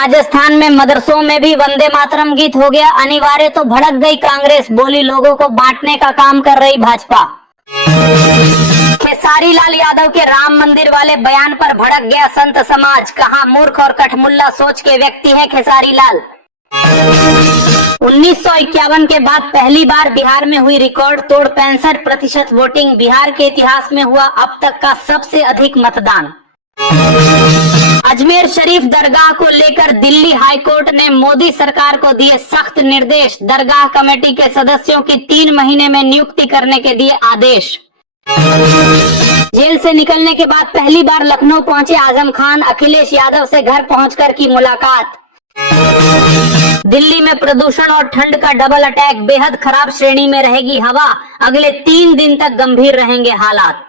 राजस्थान में मदरसों में भी वंदे मातरम गीत हो गया अनिवार्य, तो भड़क गई कांग्रेस, बोली लोगों को बांटने का काम कर रही भाजपा। खेसारी लाल यादव के राम मंदिर वाले बयान पर भड़क गया संत समाज, कहा मूर्ख और कठमुल्ला सोच के व्यक्ति है खेसारी लाल। 1951 के बाद पहली बार बिहार में हुई रिकॉर्ड तोड़ 65% वोटिंग, बिहार के इतिहास में हुआ अब तक का सबसे अधिक मतदान। अजमेर शरीफ दरगाह को लेकर दिल्ली हाईकोर्ट ने मोदी सरकार को दिए सख्त निर्देश, दरगाह कमेटी के सदस्यों की 3 महीने में नियुक्ति करने के दिए आदेश। जेल से निकलने के बाद पहली बार लखनऊ पहुंचे आजम खान, अखिलेश यादव से घर पहुंचकर की मुलाकात। दिल्ली में प्रदूषण और ठंड का डबल अटैक, बेहद खराब श्रेणी में रहेगी हवा, अगले 3 दिन तक गंभीर रहेंगे हालात।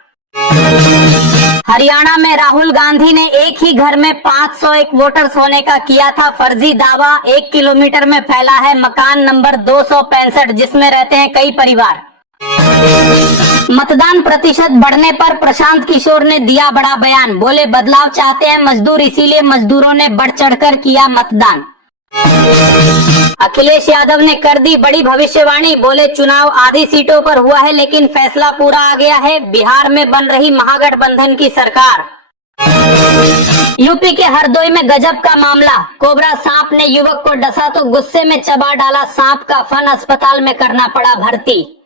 हरियाणा में राहुल गांधी ने एक ही घर में 501 वोटर्स होने का किया था फर्जी दावा, 1 किलोमीटर में फैला है मकान नंबर 265 जिसमें रहते हैं कई परिवार। मतदान प्रतिशत बढ़ने पर प्रशांत किशोर ने दिया बड़ा बयान, बोले बदलाव चाहते हैं मजदूर, इसीलिए मजदूरों ने बढ़ चढ़कर किया मतदान। अखिलेश यादव ने कर दी बड़ी भविष्यवाणी, बोले चुनाव आधी सीटों पर हुआ है लेकिन फैसला पूरा आ गया है, बिहार में बन रही महागठबंधन की सरकार। यूपी के हरदोई में गजब का मामला, कोबरा सांप ने युवक को डसा तो गुस्से में चबा डाला सांप का फन, अस्पताल में करना पड़ा भर्ती।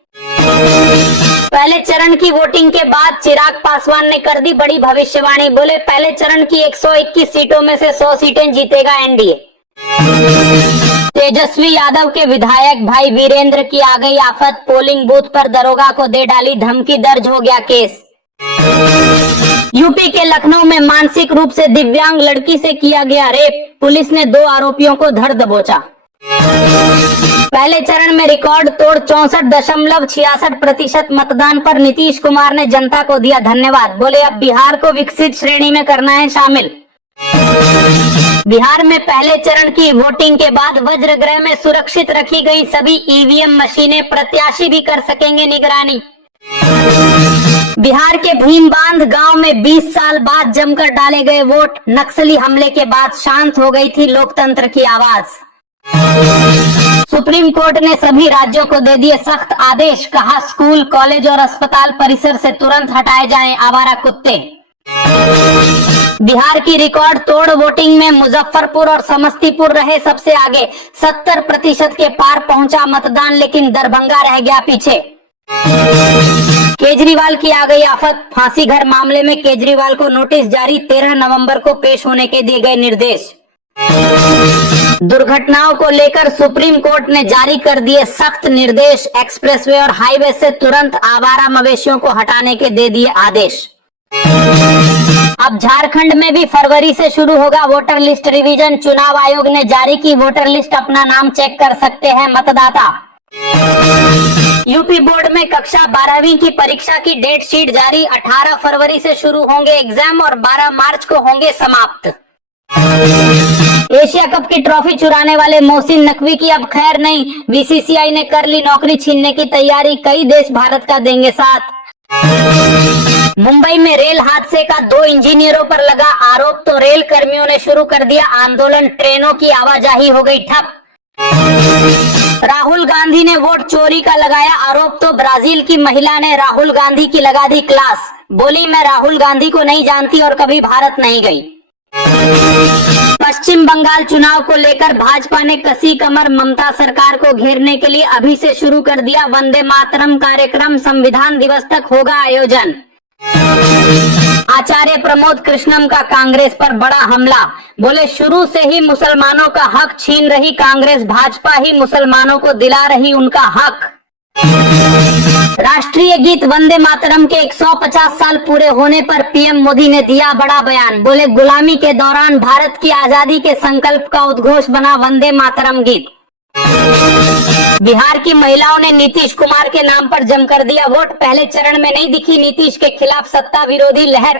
पहले चरण की वोटिंग के बाद चिराग पासवान ने कर दी बड़ी भविष्यवाणी, बोले पहले चरण की 121 सीटों में से 100 सीटें जीतेगा एनडीए। तेजस्वी यादव के विधायक भाई वीरेंद्र की आ गई आफत, पोलिंग बूथ पर दरोगा को दे डाली धमकी, दर्ज हो गया केस। यूपी के लखनऊ में मानसिक रूप से दिव्यांग लड़की से किया गया रेप, पुलिस ने 2 आरोपियों को धर दबोचा। पहले चरण में रिकॉर्ड तोड़ 64.66% मतदान पर नीतीश कुमार ने जनता को दिया धन्यवाद, बोले अब बिहार को विकसित श्रेणी में करना है शामिल। बिहार में पहले चरण की वोटिंग के बाद वज्रगृह में सुरक्षित रखी गई सभी ईवीएम मशीनें, प्रत्याशी भी कर सकेंगे निगरानी। बिहार के भीमबांध गांव में 20 साल बाद जमकर डाले गए वोट, नक्सली हमले के बाद शांत हो गई थी लोकतंत्र की आवाज। सुप्रीम कोर्ट ने सभी राज्यों को दे दिए सख्त आदेश, कहा स्कूल कॉलेज और अस्पताल परिसर से तुरंत हटाए जाएं आवारा कुत्ते। बिहार की रिकॉर्ड तोड़ वोटिंग में मुजफ्फरपुर और समस्तीपुर रहे सबसे आगे, 70% के पार पहुंचा मतदान, लेकिन दरभंगा रह गया पीछे। केजरीवाल की आ गई आफत, फांसी घर मामले में केजरीवाल को नोटिस जारी, 13 नवंबर को पेश होने के दिए गए निर्देश। दुर्घटनाओं को लेकर सुप्रीम कोर्ट ने जारी कर दिए सख्त निर्देश, एक्सप्रेसवे और हाईवे से तुरंत आवारा मवेशियों को हटाने के दे दिए आदेश। अब झारखंड में भी फरवरी से शुरू होगा वोटर लिस्ट रिवीजन, चुनाव आयोग ने जारी की वोटर लिस्ट, अपना नाम चेक कर सकते हैं मतदाता। यूपी बोर्ड में कक्षा 12वीं की परीक्षा की डेट शीट जारी, 18 फरवरी से शुरू होंगे एग्जाम और 12 मार्च को होंगे समाप्त। एशिया कप की ट्रॉफी चुराने वाले मोहसिन नकवी की अब खैर नहीं, बीसीसीआई ने कर ली नौकरी छीनने की तैयारी, कई देश भारत का देंगे साथ। मुंबई में रेल हादसे का 2 इंजीनियरों पर लगा आरोप, तो रेल कर्मियों ने शुरू कर दिया आंदोलन, ट्रेनों की आवाजाही हो गई ठप। राहुल गांधी ने वोट चोरी का लगाया आरोप, तो ब्राजील की महिला ने राहुल गांधी की लगा दी क्लास, बोली मैं राहुल गांधी को नहीं जानती और कभी भारत नहीं गई। पश्चिम बंगाल चुनाव को लेकर भाजपा ने कसी कमर, ममता सरकार को घेरने के लिए अभी से शुरू कर दिया वंदे मातरम कार्यक्रम, संविधान दिवस तक होगा आयोजन। आचार्य प्रमोद कृष्णम का कांग्रेस पर बड़ा हमला, बोले शुरू से ही मुसलमानों का हक छीन रही कांग्रेस, भाजपा ही मुसलमानों को दिला रही उनका हक। राष्ट्रीय गीत वंदे मातरम के 150 साल पूरे होने पर पीएम मोदी ने दिया बड़ा बयान, बोले गुलामी के दौरान भारत की आजादी के संकल्प का उद्घोष बना वंदे मातरम गीत। बिहार की महिलाओं ने नीतीश कुमार के नाम पर जमकर दिया वोट, पहले चरण में नहीं दिखी नीतीश के खिलाफ सत्ता विरोधी लहर।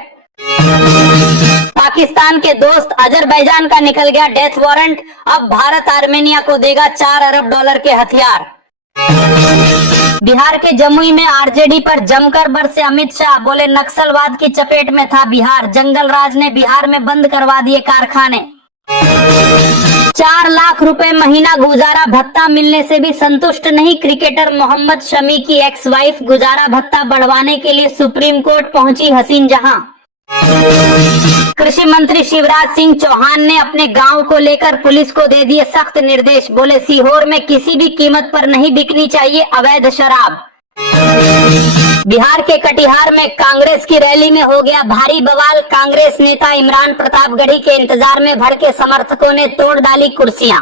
पाकिस्तान के दोस्त अजरबैजान का निकल गया डेथ वारंट, अब भारत आर्मेनिया को देगा $4 अरब के हथियार। बिहार के जमुई में आरजेडी पर जमकर बरसे अमित शाह, बोले नक्सलवाद की चपेट में था बिहार, जंगल राज ने बिहार में बंद करवा दिए कारखाने। रुपए महीना गुजारा भत्ता मिलने से भी संतुष्ट नहीं क्रिकेटर मोहम्मद शमी की एक्स वाइफ। गुजारा भत्ता बढ़वाने के लिए सुप्रीम कोर्ट पहुंची हसीन जहां। कृषि मंत्री शिवराज सिंह चौहान ने अपने गांव को लेकर पुलिस को दे दिए सख्त निर्देश। बोले सीहोर में किसी भी कीमत पर नहीं बिकनी चाहिए अवैध शराब। बिहार के कटिहार में कांग्रेस की रैली में हो गया भारी बवाल। कांग्रेस नेता इमरान प्रतापगढ़ी के इंतजार में भड़के समर्थकों ने तोड़ डाली कुर्सियां।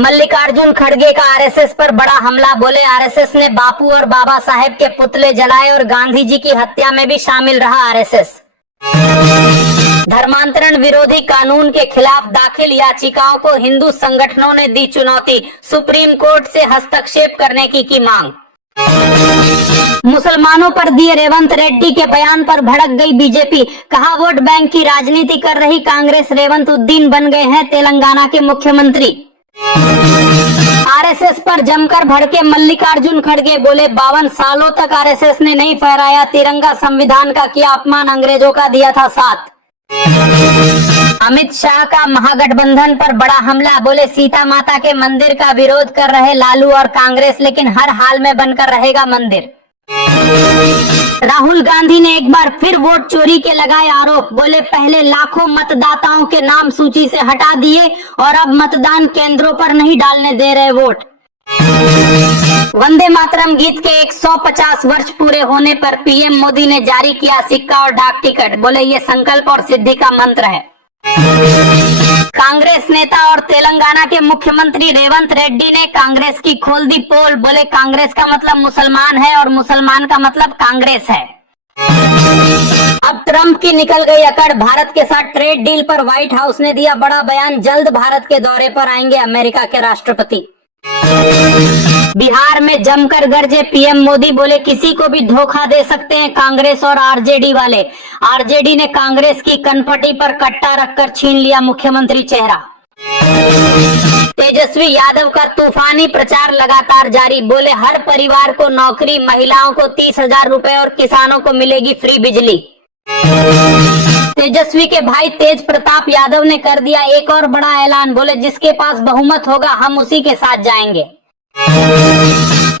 मल्लिकार्जुन खड़गे का आरएसएस पर बड़ा हमला। बोले आरएसएस ने बापू और बाबा साहेब के पुतले जलाए और गांधी जी की हत्या में भी शामिल रहा आरएसएस। धर्मांतरण विरोधी कानून के खिलाफ दाखिल याचिकाओं को हिंदू संगठनों ने दी चुनौती। सुप्रीम कोर्ट से हस्तक्षेप करने की मांग। मुसलमानों पर दिए रेवंत रेड्डी के बयान पर भड़क गई बीजेपी। कहा वोट बैंक की राजनीति कर रही कांग्रेस रेवंत उद्दीन बन गए हैं तेलंगाना के मुख्यमंत्री। आरएसएस पर जमकर भड़के मल्लिकार्जुन खड़गे। बोले 52 सालों तक आरएसएस ने नहीं फहराया तिरंगा, संविधान का किया अपमान, अंग्रेजों का दिया था साथ। अमित शाह का महागठबंधन पर बड़ा हमला। बोले सीता माता के मंदिर का विरोध कर रहे लालू और कांग्रेस, लेकिन हर हाल में बनकर रहेगा मंदिर। राहुल गांधी ने एक बार फिर वोट चोरी के लगाए आरोप। बोले पहले लाखों मतदाताओं के नाम सूची से हटा दिए और अब मतदान केंद्रों पर नहीं डालने दे रहे वोट। वंदे मातरम गीत के 150 वर्ष पूरे होने पर पीएम मोदी ने जारी किया सिक्का और डाक टिकट। बोले ये संकल्प और सिद्धि का मंत्र है। कांग्रेस नेता और तेलंगाना के मुख्यमंत्री रेवंत रेड्डी ने कांग्रेस की खोल दी पोल। बोले कांग्रेस का मतलब मुसलमान है और मुसलमान का मतलब कांग्रेस है। अब ट्रंप की निकल गई अकड़। भारत के साथ ट्रेड डील पर व्हाइट हाउस ने दिया बड़ा बयान। जल्द भारत के दौरे पर आएंगे अमेरिका के राष्ट्रपति। बिहार में जमकर गरजे पीएम मोदी। बोले किसी को भी धोखा दे सकते हैं कांग्रेस और आरजेडी वाले। आरजेडी ने कांग्रेस की कनपटी पर कट्टा रखकर छीन लिया मुख्यमंत्री चेहरा। तेजस्वी यादव का तूफानी प्रचार लगातार जारी। बोले हर परिवार को नौकरी, महिलाओं को 30,000 रुपए और किसानों को मिलेगी फ्री बिजली। तेजस्वी के भाई तेज प्रताप यादव ने कर दिया एक और बड़ा ऐलान। बोले जिसके पास बहुमत होगा हम उसी के साथ जाएंगे।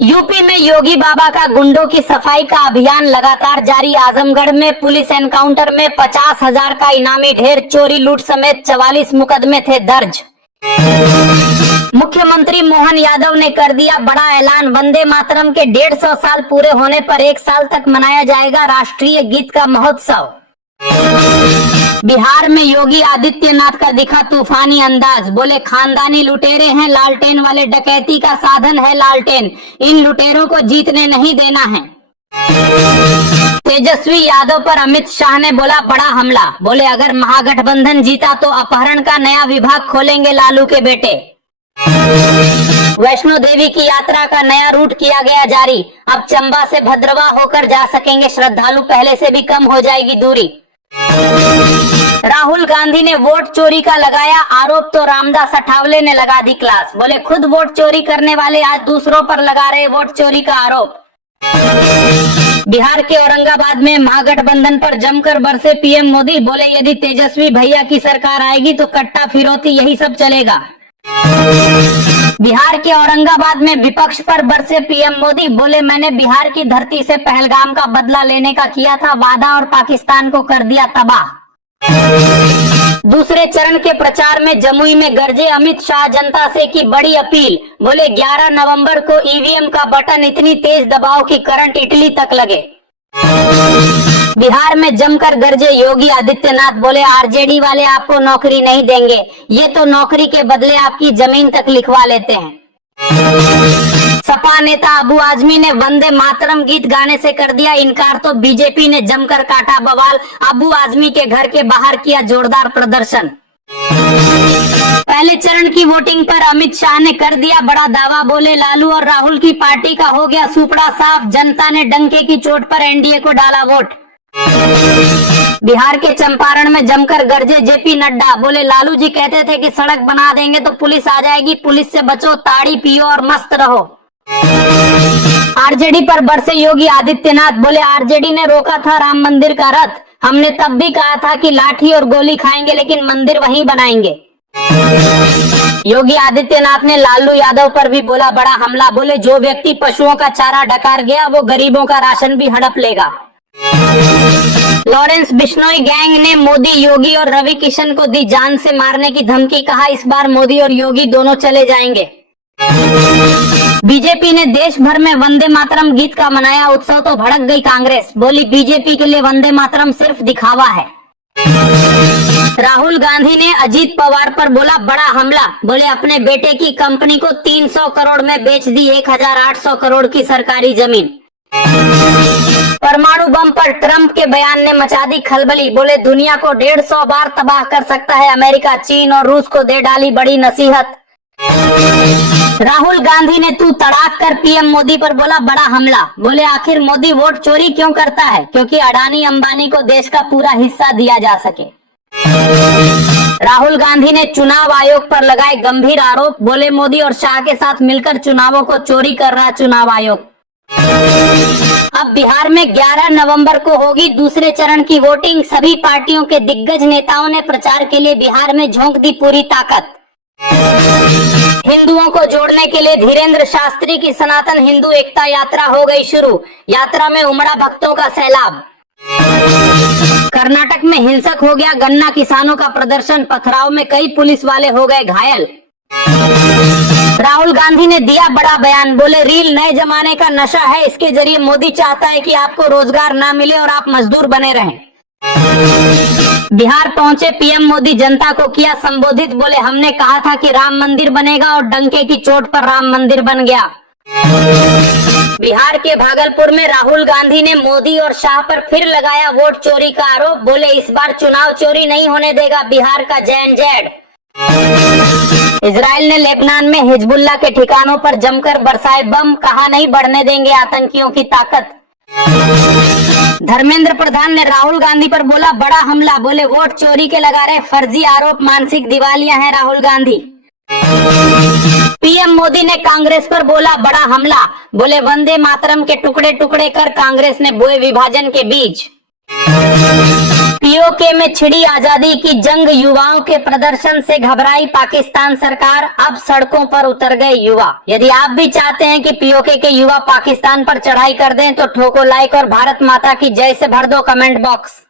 यूपी में योगी बाबा का गुंडों की सफाई का अभियान लगातार जारी। आजमगढ़ में पुलिस एनकाउंटर में 50,000 का इनामी ढेर। चोरी लूट समेत 44 मुकदमे थे दर्ज। मुख्यमंत्री मोहन यादव ने कर दिया बड़ा ऐलान। वंदे मातरम के 150 साल पूरे होने पर 1 साल तक मनाया जाएगा राष्ट्रीय गीत का महोत्सव। बिहार में योगी आदित्यनाथ का दिखा तूफानी अंदाज। बोले खानदानी लुटेरे हैं लालटेन वाले, डकैती का साधन है लालटेन, इन लुटेरों को जीतने नहीं देना है। तेजस्वी यादव पर अमित शाह ने बोला बड़ा हमला। बोले अगर महागठबंधन जीता तो अपहरण का नया विभाग खोलेंगे लालू के बेटे। वैष्णो देवी की यात्रा का नया रूट किया गया जारी। अब चंबा से भद्रवा होकर जा सकेंगे श्रद्धालु, पहले से भी कम हो जाएगी दूरी। राहुल गांधी ने वोट चोरी का लगाया आरोप तो रामदास अठावले ने लगा दी क्लास। बोले खुद वोट चोरी करने वाले आज दूसरों पर लगा रहे वोट चोरी का आरोप। बिहार के औरंगाबाद में महागठबंधन पर जमकर बरसे पीएम मोदी। बोले यदि तेजस्वी भैया की सरकार आएगी तो कट्टा फिरौती यही सब चलेगा। बिहार के औरंगाबाद में विपक्ष पर बरसे पीएम मोदी। बोले मैंने बिहार की धरती से पहलगाम का बदला लेने का किया था वादा और पाकिस्तान को कर दिया तबाह। दूसरे चरण के प्रचार में जमुई में गरजे अमित शाह, जनता से की बड़ी अपील। बोले 11 नवंबर को ईवीएम का बटन इतनी तेज दबाओ कि करंट इटली तक लगे। बिहार में जमकर गरजे योगी आदित्यनाथ। बोले आरजेडी वाले आपको नौकरी नहीं देंगे, ये तो नौकरी के बदले आपकी जमीन तक लिखवा लेते हैं। सपा नेता अबू आजमी ने वंदे मातरम गीत गाने से कर दिया इनकार तो बीजेपी ने जमकर काटा बवाल। अबू आजमी के घर के बाहर किया जोरदार प्रदर्शन। पहले चरण की वोटिंग पर अमित शाह ने कर दिया बड़ा दावा। बोले लालू और राहुल की पार्टी का हो गया सुपड़ा साफ, जनता ने डंके की चोट पर एनडीए को डाला वोट। बिहार के चंपारण में जमकर गरजे जेपी नड्डा। बोले लालू जी कहते थे कि सड़क बना देंगे तो पुलिस आ जाएगी, पुलिस से बचो, ताड़ी पियो और मस्त रहो। आरजेडी पर बरसे योगी आदित्यनाथ। बोले आरजेडी ने रोका था राम मंदिर का रथ, हमने तब भी कहा था कि लाठी और गोली खाएंगे लेकिन मंदिर वहीं बनाएंगे। योगी आदित्यनाथ ने लालू यादव पर भी बोला बड़ा हमला। बोले जो व्यक्ति पशुओं का चारा डकार गया वो गरीबों का राशन भी हड़प लेगा। लॉरेंस बिश्नोई गैंग ने मोदी, योगी और रवि किशन को दी जान से मारने की धमकी। कहा इस बार मोदी और योगी दोनों चले जाएंगे। बीजेपी ने देश भर में वंदे मातरम गीत का मनाया उत्सव तो भड़क गई कांग्रेस। बोली बीजेपी के लिए वंदे मातरम सिर्फ दिखावा है। राहुल गांधी ने अजीत पवार पर बोला बड़ा हमला। बोले अपने बेटे की कंपनी को 300 करोड़ में बेच दी 1800 करोड़ की सरकारी जमीन। परमाणु बम पर ट्रंप के बयान ने मचा दी खलबली। बोले दुनिया को 150 बार तबाह कर सकता है अमेरिका। चीन और रूस को दे डाली बड़ी नसीहत। राहुल गांधी ने तू तड़ाक कर पीएम मोदी पर बोला बड़ा हमला। बोले आखिर मोदी वोट चोरी क्यों करता है? क्योंकि अडानी अंबानी को देश का पूरा हिस्सा दिया जा सके। राहुल गांधी ने चुनाव आयोग पर लगाए गंभीर आरोप। बोले मोदी और शाह के साथ मिलकर चुनावों को चोरी कर रहा चुनाव आयोग। अब बिहार में 11 नवंबर को होगी दूसरे चरण की वोटिंग। सभी पार्टियों के दिग्गज नेताओं ने प्रचार के लिए बिहार में झोंक दी पूरी ताकत। हिंदुओं को जोड़ने के लिए धीरेन्द्र शास्त्री की सनातन हिंदू एकता यात्रा हो गई शुरू। यात्रा में उमड़ा भक्तों का सैलाब। कर्नाटक में हिंसक हो गया गन्ना किसानों का प्रदर्शन। पथराव में कई पुलिस वाले हो गए घायल। राहुल गांधी ने दिया बड़ा बयान। बोले रील नए जमाने का नशा है। इसके जरिए मोदी चाहता है कि आपको रोजगार ना मिले और आप मजदूर बने रहें। बिहार पहुंचे पीएम मोदी जनता को किया संबोधित। बोले हमने कहा था कि राम मंदिर बनेगा और डंके की चोट पर राम मंदिर बन गया। बिहार के भागलपुर में राहुल गांधी ने मोदी और शाह पर फिर लगाया वोट चोरी का आरोप। बोले इस बार चुनाव चोरी नहीं होने देगा बिहार का JNZ। इजराइल ने लेबनान में हिजबुल्लाह के ठिकानों पर जमकर बरसाए बम। कहा नहीं बढ़ने देंगे आतंकियों की ताकत। धर्मेंद्र प्रधान ने राहुल गांधी पर बोला बड़ा हमला। बोले वोट चोरी के लगा रहे फर्जी आरोप। मानसिक दिवालिया हैं राहुल गांधी। पीएम मोदी ने कांग्रेस पर बोला बड़ा हमला। बोले वंदे मातरम के टुकड़े टुकड़े कर कांग्रेस ने बोए विभाजन के बीज। पीओके में छिड़ी आजादी की जंग। युवाओं के प्रदर्शन से घबराई पाकिस्तान सरकार। अब सड़कों पर उतर गए युवा। यदि आप भी चाहते हैं कि पीओके के युवा पाकिस्तान पर चढ़ाई कर दें तो ठोको लाइक और भारत माता की जय से भर दो कमेंट बॉक्स।